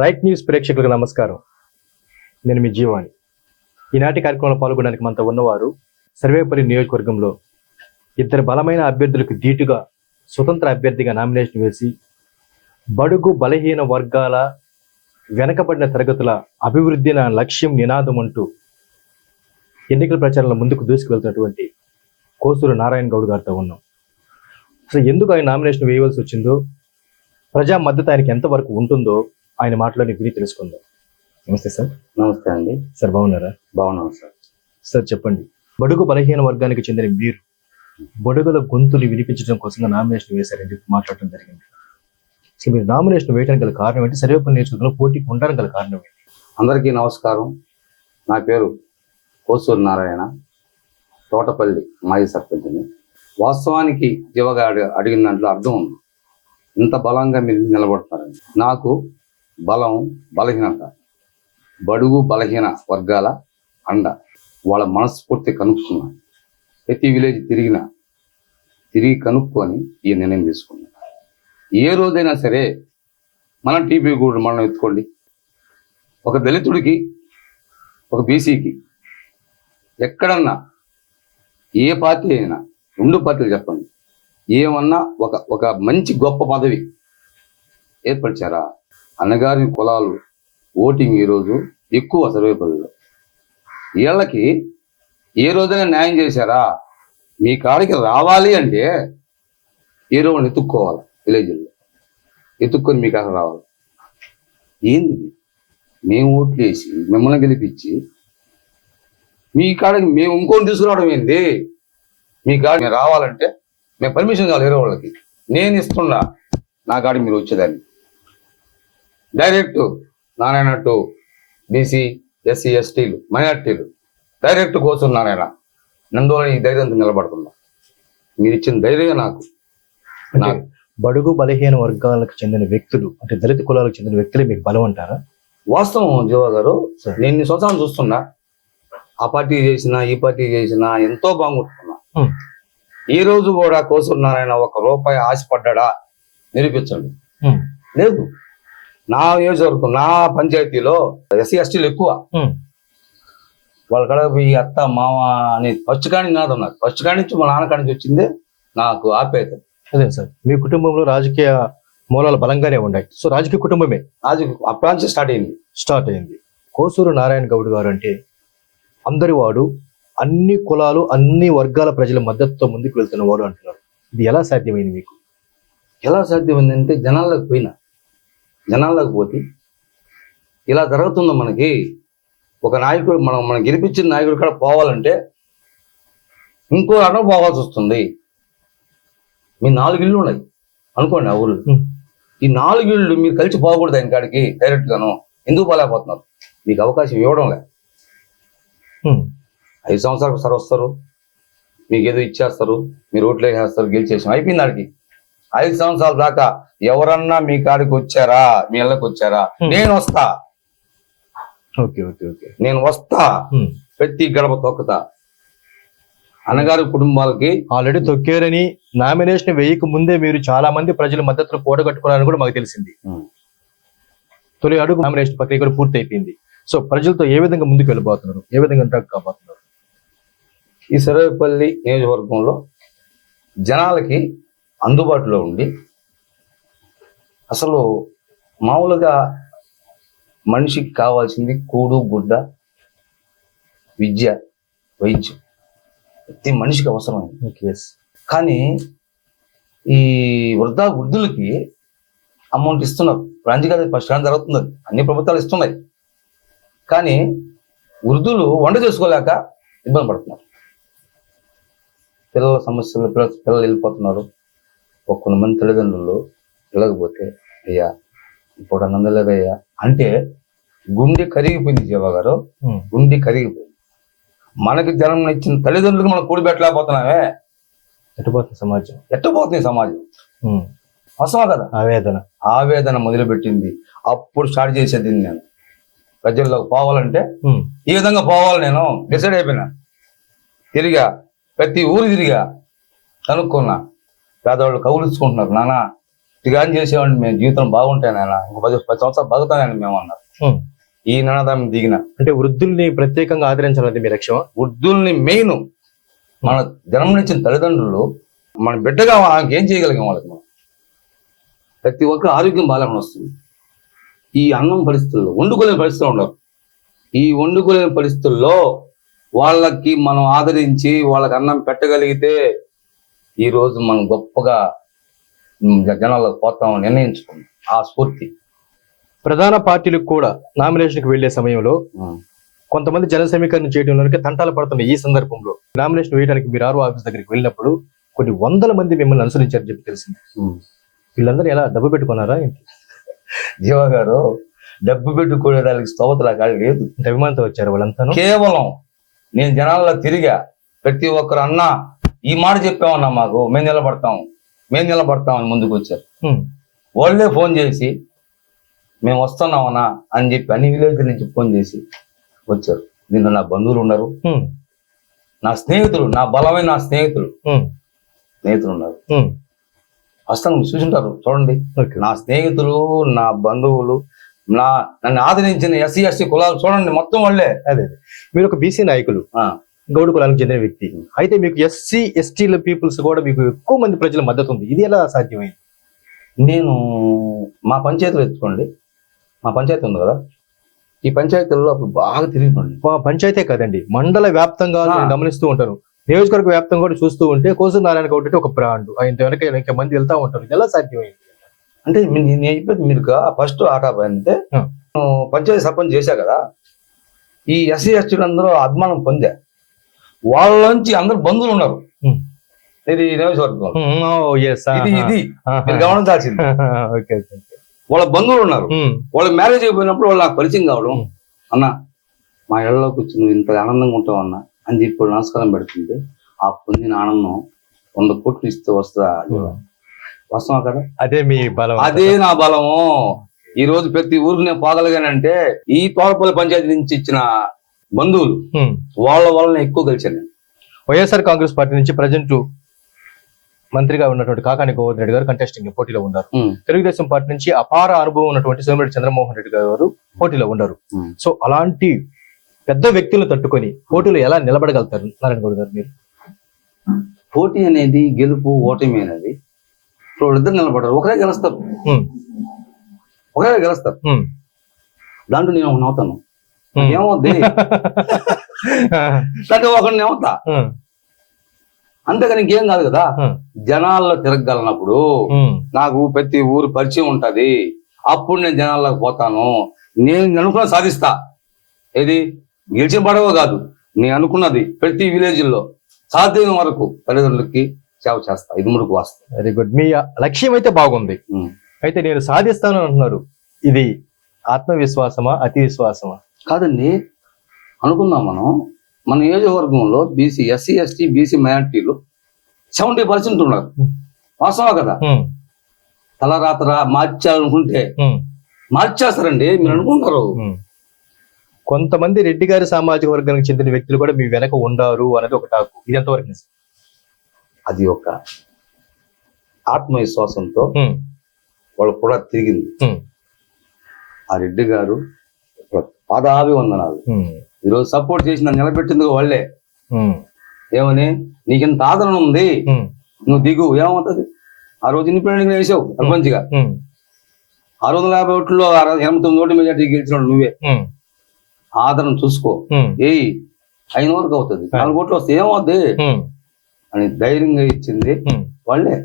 Right news ప్రేక్షకులకు నమస్కారం. నేను మీ జీవాని. ఈనాటి కార్యక్రమంలో పాల్గొనడానికి మనతో ఉన్నవారు సర్వేపల్లి నియోజకవర్గంలో ఇద్దరు బలమైన అభ్యర్థులకు ధీటుగా స్వతంత్ర అభ్యర్థిగా నామినేషన్ వేసి బడుగు బలహీన వర్గాల వెనకబడిన తరగతుల అభివృద్ధి నా లక్ష్యం నినాదం అంటూ ఎన్నికల ప్రచారంలో ముందుకు దూసుకువెళ్తున్నటువంటి కోసూరు నారాయణ గౌడ్ గారితో ఉన్నాం. అసలు ఎందుకు ఆయన నామినేషన్ వేయవలసి వచ్చిందో ప్రజా మద్దతు ఆయనకి ఎంతవరకు ఉంటుందో ఆయన మాటలోని విని తెలుసుకుందాం. నమస్తే సార్. నమస్తే అండి. సార్ బాగున్నారా? బాగున్నాను సార్. సార్ చెప్పండి. బడుగు బలహీన వర్గానికి చెందిన మీరు బడుగుల గొంతులు వినిపించడం కోసం నామినేషన్ వేశారని చెప్పి మాట్లాడటం జరిగింది. అసలు మీరు నామినేషన్ వేయడానికి గల కారణం ఏంటి? సర్వేపల్లి నియోజకవర్గంలో పోటీకి ఉండడానికి గల కారణం ఏంటి? అందరికీ నమస్కారం. నా పేరు కోసూరు నారాయణ. తోటపల్లి మాజీ సర్పంచ్ని. వాస్తవానికి జీవగా అడి అడిగిన దాంట్లో అర్థం ఉంది. ఇంత బలంగా మీరు నిలబడుతున్నారని. నాకు బలం బలహీనత. బడుగు బలహీన వర్గాల అండ. వాళ్ళ మనస్ఫూర్తి కనుక్కున్నా. ప్రతి విలేజ్ తిరిగిన తిరిగి కనుక్కొని ఈ నిర్ణయం తీసుకున్నాను ఏ రోజైనా సరే మనం టీపీ కూడా మనం ఎత్తుకోండి. ఒక దళితుడికి ఒక బీసీకి ఎక్కడన్నా ఏ పార్టీ అయినా రెండు పార్టీలు చెప్పండి. ఏమన్నా ఒక ఒక మంచి గొప్ప పదవి ఏర్పరిచారా? అన్నగారి కులాలు ఓటింగ్ ఈరోజు ఎక్కువ సర్వేపల్లిలో. వీళ్ళకి ఏ రోజైనా న్యాయం చేశారా? మీ కాడికి రావాలి అంటే ఏ రోజు ఎత్తుక్కోవాలి విలేజ్లో. ఎత్తుక్కొని మీ కాడ రావాలి. ఏంది మేము ఓట్లు వేసి మిమ్మల్ని గెలిపించి మీ కాడకి మేము ఇంకోటి తీసుకురావడం ఏంది? మీ కాడికి మేము రావాలంటే మేము పర్మిషన్ కావాలి ఏరో వాళ్ళకి. నేను ఇస్తున్నా నా కాడికి మీరు వచ్చేదాన్ని డైరెక్ట్ నారాయణట్టు బీసీ ఎస్సీ ఎస్టీలు మైనార్టీలు డైరెక్ట్ కోసం నారాయణ. నందువల్ల ఈ ధైర్యంతో నిలబడుతున్నా. మీరు ఇచ్చిన ధైర్యం నాకు. నాకు. బడుగు బలహీన వర్గాలకు చెందిన వ్యక్తులు అంటే దళిత కులాలకు చెందిన వ్యక్తులే మీకు బలం అంటారా? వాస్తవం జీవా గారు. నేను సంవత్సరాలు చూస్తున్నా. ఆ పార్టీ చేసినా ఈ పార్టీ చేసినా ఎంతో బాగుంటున్నా. ఈ రోజు కూడా కోసూరు నారాయణ ఒక రూపాయి ఆశపడ్డా నిరూపించండి. లేదు. నా నియోజకవర్గం నా పంచాయతీలో ఎస్సీ ఎస్టీలు ఎక్కువ. వాళ్ళ కడ ఈ అత్త మామ అని ఫస్ట్ కాడి నాదు నాకు ఫస్ట్ కాడి నుంచి మా నాన్న కాడి నుంచి వచ్చిందే నాకు ఆపేత అదే సార్ మీ కుటుంబంలో రాజకీయ మూలాలు బలంగానే ఉన్నాయి. సో రాజకీయ కుటుంబమే? అది అప్పటి నుంచి స్టార్ట్ అయింది. స్టార్ట్ అయింది. కోసూరు నారాయణ గౌడ్ గారు అంటే అందరి వాడు అన్ని కులాలు అన్ని వర్గాల ప్రజల మద్దతుతో ముందుకు వెళ్తున్న వాడు అంటున్నారు. ఇది ఎలా సాధ్యమైంది మీకు? ఎలా సాధ్యమైందంటే జనాల్లోకి పోయినా. జనాల్లోకి పోతే ఇలా జరుగుతుందో మనకి. ఒక నాయకుడు మనం మనం గెలిపించిన నాయకుడు కూడా పోవాలంటే ఇంకో అడవ పోవాల్సి వస్తుంది. మీ నాలుగు ఇళ్ళు ఉన్నాయి. అనుకోండి ఆ ఊళ్ళు. ఈ నాలుగు ఇళ్ళు మీరు కలిసి పోకూడదు ఆయన కాడికి డైరెక్ట్ గాను ఎందుకు పోలేకపోతున్నారు? మీకు అవకాశం ఇవ్వడం లే. ఐదు సంవత్సరాలకు సార్ వస్తారు. మీకు ఏదో ఇచ్చేస్తారు. మీరు ఓట్లు వేసేస్తారు. గెలిచేసాం. అయిపోయింది ఆడికి. ఐదు సంవత్సరాల దాకా ఎవరన్నా మీ కాడికి వచ్చారా? మీ ఇళ్ళకి వచ్చారా. నేను వస్తా. Okay okay okay. నేను వస్తా. ప్రతి గడప తొక్కుతా. అన్నగారి కుటుంబాలకి ఆల్రెడీ తొక్కారని నామినేషన్ వేయక ముందే మీరు చాలా మంది ప్రజల మద్దతును కూడగట్టుకున్నారని కూడా మాకు తెలిసింది. తొలి అడుగు నామినేషన్ ప్రక్రియ కూడా పూర్తి అయిపోయింది సో ప్రజలతో ఏ విధంగా ముందుకు వెళ్ళిపోతున్నారు ఏ విధంగా ఇంటరాక్ట్ కాబోతున్నారు? ఈ సర్వేపల్లి నియోజకవర్గంలో జనాలకి అందుబాటులో ఉండి అసలు మామూలుగా మనిషికి కావాల్సింది కూడు గుడ్డ విద్య వైద్యం. ప్రతి మనిషికి అవసరం ఓకే ఎస్ కానీ ఈ వృద్ధా వృద్ధులకి అమౌంట్ ఇస్తున్నారు. రాంజీ గారి టైం జరుగుతుంది. అన్ని ప్రభుత్వాలు ఇస్తున్నాయి. కానీ వృద్ధులు వంట చేసుకోలేక ఇబ్బంది పడుతున్నారు. పిల్లల సమస్యలు పిల్లలు పిల్లలు వెళ్ళిపోతున్నారు. ఒక కొంతమంది తల్లిదండ్రులు వెళ్ళకపోతే అయ్యా ఇప్పుడు నందలేదయ్యా అంటే గుండె కరిగిపోయింది జీవ గారు. ఉమ్. గుండె కరిగిపోయింది. మనకి జన్మ ఇచ్చిన తల్లిదండ్రులకు మనం కూడిపెట్టలేకపోతున్నామే ఎటుపోతుంది సమాజం? ఎట్టబోతుంది సమాజం. అవసరమా కదా? ఆవేదన. ఆవేదన మొదలుపెట్టింది. అప్పుడు స్టార్ట్ చేసేది నేను. ప్రజల్లోకి పోవాలంటే. ఈ విధంగా పోవాలి నేను. డిసైడ్ అయిపోయినా. తిరిగా ప్రతి ఊరు తిరిగా కనుక్కున్నా పేదవాళ్ళు కౌలించుకుంటున్నారు నానా ఇటుగాని చేసేవాడిని మేము జీవితం బాగుంటాయి నాయన ఇంకో పది పది సంవత్సరాలు బతుకుతానని మేము అన్నారు. ఈ నినాదం దిగిన అంటే వృద్ధుల్ని ప్రత్యేకంగా ఆదరించాలన్నది మీ లక్ష్యమా? వృద్ధుల్ని మెయిన్ మన జన్మనిచ్చిన తల్లిదండ్రులు మన బిడ్డగా ఆమెకి ఏం చేయగలిగాం వాళ్ళకి మనం? ప్రతి ఒక్కరు ఆరోగ్యం బాగాలేమని వస్తుంది. ఈ అన్నం పరిస్థితుల్లో వండుకోలేని పరిస్థితుల్లో ఉండరు. ఈ వండుకోలేని పరిస్థితుల్లో వాళ్ళకి మనం ఆదరించి వాళ్ళకి అన్నం పెట్టగలిగితే ఈ రోజు మనం గొప్పగా జనాలకు పోతామని నిర్ణయించుకున్నాం ఆ స్ఫూర్తి ప్రధాన పార్టీలకు కూడా నామినేషన్కి వెళ్ళే సమయంలో. కొంతమంది జన సమీకరణ చేయడంలోనికి తంటాలు పడుతున్న ఈ సందర్భంలో నామినేషన్ వేయడానికి మీరు ఆర్ఓ ఆఫీస్ దగ్గరికి వెళ్ళినప్పుడు కొన్ని వందల మంది మిమ్మల్ని అనుసరించారని చెప్పి తెలిసింది. వీళ్ళందరూ ఎలా డబ్బు పెట్టుకున్నారా ఏంటి? జీవ గారు డబ్బు పెట్టుకునేదానికి స్తోమత నాకు లేదు అభిమానంతో వచ్చారు వాళ్ళంతాను కేవలం నేను జనాల్లో తిరిగా ప్రతి ఒక్కరు అన్న ఈ మాట చెప్పామన్నా మాకు మేము నిలబడతాం మేము నిలబడతాం అని ముందుకు వచ్చారు. వాళ్ళే ఫోన్ చేసి మేము వస్తున్నామన్నా అని చెప్పి అన్ని విలేజ్ నుంచి ఫోన్ చేసి వచ్చారు. దీంట్లో నా బంధువులు ఉన్నారు. నా స్నేహితులు నా బలమైన నా స్నేహితులు స్నేహితులు ఉన్నారు. వస్తాను చూసుంటారు చూడండి. నా స్నేహితులు నా బంధువులు నా నన్ను ఆదరించిన ఎస్సీ ఎస్టీ కులాలు చూడండి మొత్తం వాళ్ళే. అదే. మీరు ఒక బీసీ నాయకులు. గౌడ కులానికి చెందిన వ్యక్తి. అయితే మీకు ఎస్సీ ఎస్టీల పీపుల్స్ కూడా మీకు ఎక్కువ మంది ప్రజల మద్దతు ఉంది ఇది ఎలా సాధ్యమైంది? నేను మా పంచాయతీలో ఎత్తుకోండి. మా పంచాయతీ ఉంది కదా? ఈ పంచాయతీలో అప్పుడు బాగా తిరిగిపోండి. ప- పంచాయతే కాదండి. మండల వ్యాప్తంగా గమనిస్తూ ఉంటాను నియోజకవర్గ వ్యాప్తంగా కూడా చూస్తూ ఉంటే కోసూరు నారాయణ గౌడ్ అంటే ఒక బ్రాండ్. ఆయన వెనక వెనక మంది వెళ్తా ఉంటారు. ఇది ఎలా సాధ్యమైంది? అంటే మీ- నేను చెప్పేది మీరు ఫస్ట్ ఆట అంటే పంచాయతీ సర్పంచ్ చేశా కదా? ఈ ఎస్సీ ఎస్టీలు అందరూ అభిమానం పొందా? వాళ్ళ నుంచి అందరు బంధువులు ఉన్నారు. ఇది నియోజకవర్గం ఇది. ఇది. మీరు గమనించాల్సింది. వాళ్ళ బంధువులు ఉన్నారు వాళ్ళ మ్యారేజ్ అయిపోయినప్పుడు వాళ్ళు నాకు పరిచయం కావడం. అన్న మా ఇళ్ళలోకి వచ్చి నువ్వు ఇంత ఆనందంగా ఉంటావు అన్న అని చెప్పి నమస్కారం పెడుతుంటే ఆ పొందిన ఆనందం వంద కోట్లు ఇస్తే వస్తుందా ఉమ్. వస్తావా కదా అదే మీ బలం అదే నా బలము ఈ రోజు ప్రతి ఊరికి నేను పోగలిగానంటే ఈ తోటపల్లి పంచాయతీ నుంచి ఇచ్చిన బంధువులు. వాళ్ళ వల్ల ఎక్కువ కలిసాను నేను. వైఎస్ఆర్ కాంగ్రెస్ పార్టీ నుంచి ప్రజెంట్ మంత్రిగా ఉన్నటువంటి కాకాని గోవర్ధన్ రెడ్డి గారు కంటెస్టింగ్ పోటీలో ఉన్నారు. తెలుగుదేశం పార్టీ నుంచి అపార అనుభవం ఉన్నటువంటి సోమిరెడ్డి చంద్రమోహన్ రెడ్డి గారు పోటీలో ఉన్నారు. సో అలాంటి పెద్ద వ్యక్తులను తట్టుకొని పోటీలో ఎలా నిలబడగలుగుతారు నారాయణ గౌడ్ గారు మీరు? పోటీ అనేది గెలుపు ఓటమి అనేది ఇప్పుడు వాళ్ళిద్దరు నిలబడరు. ఒకరే గెలుస్తారు. ఒకరే గెలుస్తారు. దాంట్లో నేను అవుతాను ఉమ్. ఏమవుద్ది దాంట్లో ఒకరిని ఉమ్, అంతేగాని ఇంకేం కాదు కదా జనాల్లో తిరగగలనప్పుడు నాకు ప్రతి ఊరు పరిచయం ఉంటది. అప్పుడు నేను జనాల్లోకి పోతాను. నేను అనుకున్న సాధిస్తా. ఏది? గెలిచిన పడవ కాదు. నేను అనుకున్నది ప్రతి విలేజ్లో సాధ్యం వరకు తల్లిదండ్రులకి సేవ చేస్తా. ఇది ముడుకు వాస్తా వెరీ గుడ్ మీ లక్ష్యం అయితే బాగుంది అయితే నేను సాధిస్తాను అంటున్నారు. ఇది ఆత్మవిశ్వాసమా? అతి విశ్వాసమా కాదండి అనుకుందాం మనం. మన నియోజకవర్గంలో బీసీ ఎస్సీ ఎస్టీ బీసీ మైనార్టీలు సెవెంటీ పర్సెంట్ ఉన్నారు. వాస్తవా కదా? తలరాత్ర మార్చాలనుకుంటే మార్చేస్తారండి మీరు అనుకుంటారు. కొంతమంది రెడ్డి గారి సామాజిక వర్గానికి చెందిన వ్యక్తులు కూడా మీ వెనక ఉండారు అనేది ఒక టాకు. ఇది ఎంతవరకు? అది ఒక ఆత్మవిశ్వాసంతో వాళ్ళు కూడా తిరిగింది. ఆ రెడ్డి గారు పాదాభి వందనాలు ఉమ్, ఈరోజు సపోర్ట్ చేసి నన్ను నిలబెట్టింది వాళ్ళే. ఏమని? నీకింత ఆదరణ ఉంది. నువ్వు దిగు. ఏమవుతుంది? ఆ రోజు ఇండిపెండెంట్ వేసావు? ఉమ్, ఆరు వందల యాభై ఓట్లు అర- ఎనభై తొమ్మిది ఓట్లు మెజార్టీ గెలిచినాడు నువ్వే. ఆదరణ చూసుకో. ఏయ్ అయిన వరకు అవుతుంది. నాలుగు ఓట్లు వస్తే ఏమవుద్ది? అని ధైర్యంగా ఇచ్చింది వాళ్ళే.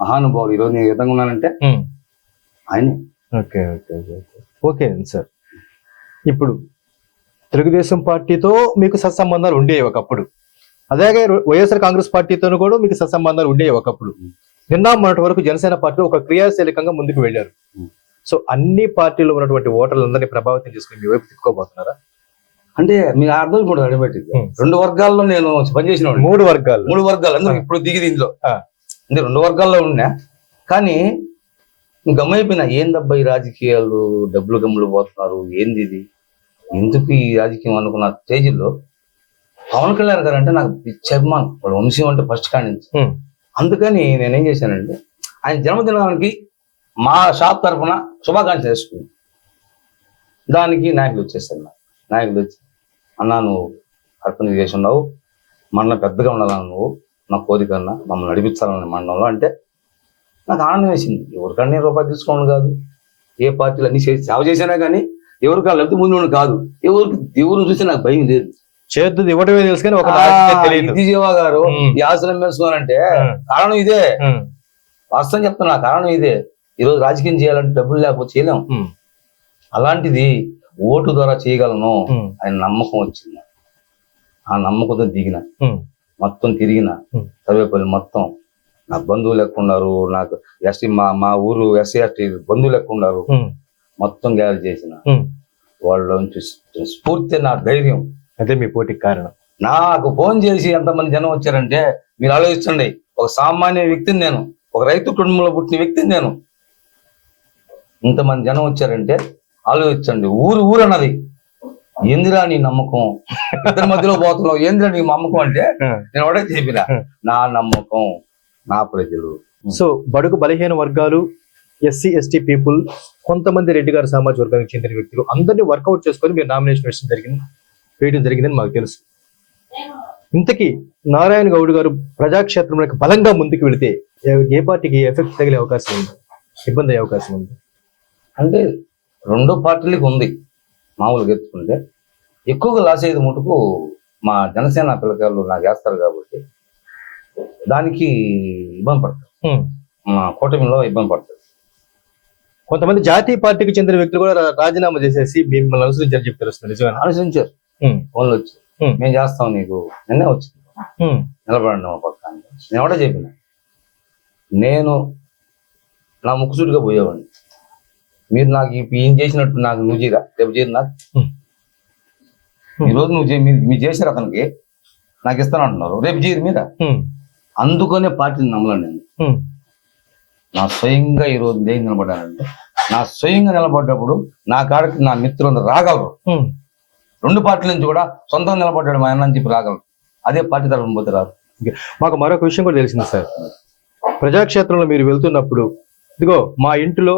మహానుభావుడు ఈరోజు నేను విధంగా ఉన్నానంటే. ఆయనే. Okay okay okay. Okay sir. ఇప్పుడు తెలుగుదేశం పార్టీతో మీకు సత్సంబంధాలు ఉండేవి ఒకప్పుడు అలాగే వైఎస్ఆర్ కాంగ్రెస్ పార్టీతోనూ కూడా మీకు సత్సంబంధాలు ఉండేవి ఒకప్పుడు నిన్న మొన్నటి వరకు జనసేన పార్టీ ఒక క్రియాశీలకంగా ముందుకు వెళ్ళారు. సో అన్ని పార్టీలో ఉన్నటువంటి ఓటర్లందరినీ ప్రభావితం చేసుకుని మీ వైపు తిప్పుకోబోతున్నారా అంటే మీకు అర్థం ఇప్పుడు అడిపెట్టింది ఉమ్. రెండు వర్గాల్లో నేను పనిచేసిన. మూడు వర్గాలు మూడు వర్గాలు అందరూ. ఇప్పుడు దిగి దీంట్లో. అంటే రెండు వర్గాల్లో ఉన్నా కానీ గమ్మైపోయిన ఏందబ్బా ఈ రాజకీయాలు డబ్బులు గమ్ములు పోతున్నారు ఏంది ఇది ఎందుకు ఈ రాజకీయం అనుకున్న స్టేజ్లో పవన్ కళ్యాణ్ గారు అంటే నాకు అభిమానం వాళ్ళ వంశం అంటే ఫస్ట్ కాడి నుంచి అందుకని నేనేం చేశానంటే ఆయన జన్మదినానికి మా షాప్ తరఫున శుభాకాంక్షలు చేసుకుంది దానికి నాయకులు వచ్చేస్తారు నాకు. నాయకులు వచ్చి అన్నా నువ్వు అర్పణ చేసి ఉన్నావు. మండలం పెద్దగా ఉండాలన్నా నువ్వు నా కోరిక అన్నా మమ్మల్ని నడిపించాలని మండలంలో. అంటే నాకు ఆనందం వేసింది. ఎవరికన్నా రూపాయలు తీసుకోండి కాదు. ఏ పార్టీలు అన్ని చేసి సేవ చేసినా కానీ ఎవరికి లబ్ధి ముందు కాదు ఎవరికి దేవుని చూసి నాకు భయం లేదు చేద్దు ఇవ్వడమే తెలుసు కానీ ఒక జీవా గారు వేసుకోవాలంటే ఉమ్. కారణం ఇదే. వాస్తవం చెప్తున్నా కారణం ఇదే ఈరోజు రాజకీయం చేయాలంటే డబ్బులు లేకపోతే చేయలేం. అలాంటిది ఓటు ద్వారా చేయగలను. ఆయన నమ్మకం వచ్చింది ఆ నమ్మకంతో దిగిన. మొత్తం తిరిగిన. సర్వేపల్లి మొత్తం నా బంధువులు లెక్క ఉన్నారు నాకు ఎస్టీ మా మా ఊరు ఎస్సీ ఎస్టీ బంధువులు లెక్క ఉన్నారు. మొత్తం గ్యారేజ్ చేసిన ఉమ్. వాళ్ళ నుంచి స్ఫూర్తి నా ధైర్యం. అదే మీ పోటీకి కారణం. నాకు ఫోన్ చేసి ఎంతమంది జనం వచ్చారంటే మీరు ఆలోచించండి ఒక సామాన్య వ్యక్తిని నేను ఒక రైతు కుటుంబంలో పుట్టిన వ్యక్తిని నేను. ఇంతమంది జనం వచ్చారంటే ఆలోచించండి ఊరు ఊరు అన్నది. ఏందిరా నీ నమ్మకం? ఇద్దరి మధ్యలో పోతున్నావు ఏందిరా నీ నమ్మకం అంటే నేను ఒకటే చెప్పిన నా నమ్మకం నా ప్రజలు. సో బడుగు బలహీన వర్గాలు ఎస్సీ ఎస్టీ పీపుల్ కొంతమంది రెడ్డి గారి సామాజిక వర్గానికి చెందిన వ్యక్తులు అందరినీ వర్కౌట్ చేసుకొని మీరు నామినేషన్ వేయడం జరిగింది వేయడం జరిగిందని మాకు తెలుసు. ఇంతకీ నారాయణ గౌడ్ గారు ప్రజాక్షేత్రంలోకి బలంగా ముందుకు వెళితే ఏ- పార్టీకి ఎఫెక్ట్ తగిలే అవకాశం ఉంది? ఇబ్బంది అయ్యే అవకాశం ఉంది? అంటే రెండో పార్టీలకు ఉంది మామూలుగా ఎత్తుకుంటే. ఎక్కువగా లాస్ అయ్యేది మటుకు మా జనసేన పిల్లకాయలు నాకు వేస్తారు కాబట్టి దానికి ఇబ్బంది పడతారు. మా కూటమిలో ఇబ్బంది పడతారు. కొంతమంది జాతీయ పార్టీకి చెందిన వ్యక్తులు కూడా రాజీనామా చేసేసి మిమ్మల్ని అనుసరించారు చెప్పి తెలుస్తుంది ఆలోచించారు హ్మ్. ఫోన్లు వచ్చి. మేము చేస్తాం నీకు. నిన్నే వచ్చింది. నిలబడండి మా పక్కన నేను ఒకటే చెప్పిన? నేను నా ముక్కుసూటిగా పోయేవాడిని. మీరు నాకు ఇప్పుడు ఏం చేసినట్టు నాకు నువ్వు చేయరా? రేపు చేయరు నాకు? Hmm. ఈ రోజు నువ్వు మీరు మీరు చేశారు అతనికి. నాకు ఇస్తాను అంటున్నారు రేపు చేయరు మీద. అందుకనే పార్టీని నమ్మలేను నేను. నా స్వయంగా ఈ రోజు దేని నిలబడ్డానంటే నా స్వయంగా నిలబడ్డప్పుడు నా కాడకి నా మిత్రులందరూ రాగలరు. రెండు పార్టీల నుంచి కూడా సొంతంగా నిలబడ్డాడు మా అన్న అని చెప్పి రాగలరు. అదే పార్టీ తరఫున పోతే రారు మాకు మరొక విషయం కూడా తెలిసింది సార్. ప్రజాక్షేత్రంలో మీరు వెళ్తున్నప్పుడు ఇదిగో మా ఇంటిలో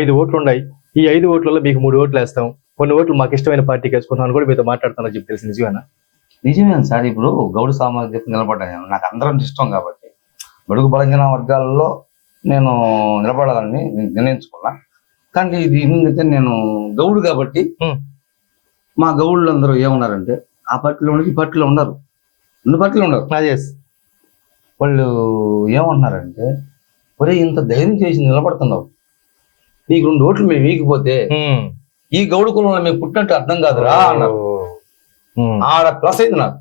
ఐదు ఓట్లు ఉన్నాయి. ఈ ఐదు ఓట్లలో మీకు మూడు ఓట్లు వేస్తాం. కొన్ని ఓట్లు మాకు ఇష్టమైన పార్టీకి వేసుకుంటాను కూడా మీతో మాట్లాడుతానని చెప్పి తెలిసి నిజమేనా? నిజమే సార్. ఇప్పుడు గౌడ సామాజిక నిలబడ్డాను. నాకు అందరం ఇష్టం కాబట్టి. బడుగు బలహీన వర్గాల్లో నేను నిలబడాలని నేను నిర్ణయించుకున్నా. కానీ ఇది ఏంటంటే నేను గౌడు కాబట్టి. మా గౌడులు అందరూ ఏమన్నారంటే ఆ పార్టీలో ఉండదు ఈ పార్టీలో ఉండరు. రెండు పార్టీలు ఉండరు. వాళ్ళు ఏమంటున్నారంటే ఒరే ఇంత ధైర్యం చేసి నిలబడుతున్నావు. నీకు రెండు ఓట్లు మేము వీగిపోతే ఈ గౌడు కులంలో మేము పుట్టినట్టు అర్థం కాదురా అన్నారు. ఆడ ప్లస్ అయింది నాకు.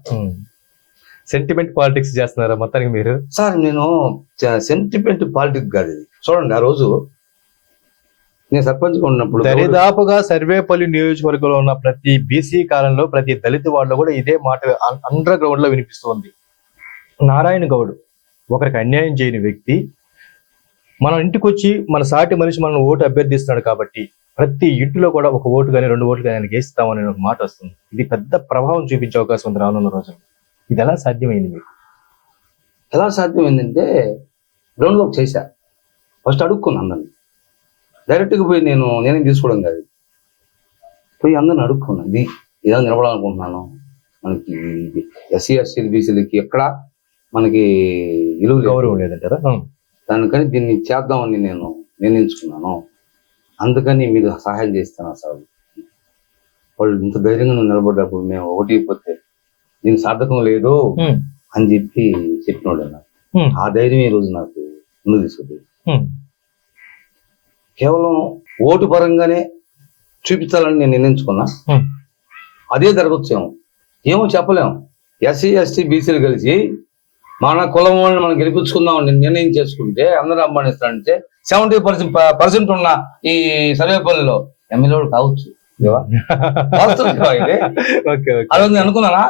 సెంటిమెంట్ పాలిటిక్స్ చేస్తున్నారా మొత్తానికి మీరు? సార్ నేను సెంటిమెంట్ పాలిటిక్స్ కాదు ఇది. చూడండి ఆ రోజు నేను సర్పంచ్గా ఉన్నప్పుడు దరిదాపుగా సర్వేపల్లి నియోజకవర్గంలో ఉన్న ప్రతి బీసీ కాలంలో ప్రతి దళిత వాళ్ళలో కూడా ఇదే మాట అండర్ గ్రౌండ్లో వినిపిస్తోంది. నారాయణ గౌడ్ ఒకరికి అన్యాయం చేయని వ్యక్తి. మన ఇంటికి వచ్చి మన సాటి మనిషి మనం ఓటు అభ్యర్థిస్తున్నాడు కాబట్టి ప్రతి ఇంటిలో కూడా ఒక ఓటు కానీ రెండు ఓట్లు కానీ ఆయనకి వేస్తామని ఒక మాట వస్తుంది. ఇది పెద్ద ప్రభావం చూపించే అవకాశం ఉంది రానున్న రోజుల్లో. ఇది ఎలా సాధ్యమైంది మీకు? ఎలా సాధ్యం ఏంటంటే గ్రౌండ్ వర్క్ చేశా. ఫస్ట్ అడుక్కున్నా అందరిని. డైరెక్ట్గా పోయి నేను నేనేం తీసుకోవడం కాదు. పోయి అందరిని అడుక్కున్నా. ఇది ఇలా నిలబడాలనుకుంటున్నాను? మనకి ఎస్సీ ఎస్సీ బీసీలకి ఎక్కడ మనకి విలువ. గౌరవం లేదంటారా. దానికని దీన్ని చేద్దామని నేను నిర్ణయించుకున్నాను. అందుకని మీరు సహాయం చేస్తాను సార్. వాళ్ళు ఇంత ధైర్యంగా నిలబడ్డప్పుడు మేము ఒకటి పోతే దీని సార్థకం లేదు. అని చెప్పి చెప్పినోడు నాకు. ఆ ధైర్యం ఈ రోజు నాకు ముందు తీసుకుంది. కేవలం ఓటు పరంగానే చూపించాలని నేను నిర్ణయించుకున్నా. అదే జరగచ్చేమో ఏమో చెప్పలేము ఎస్సీ ఎస్టీ బీసీలు కలిసి మన కులం వాళ్ళని మనం గెలిపించుకుందాం అని నిర్ణయం చేసుకుంటే అందరూ అమ్మానిస్తారంటే సెవెంటీ పర్సెంట్ పర్సెంట్ ఉన్న ఈ సర్వేపల్లిలో ఎమ్మెల్యేలు కావచ్చు ఓకే రోజు నేను అనుకున్నానా.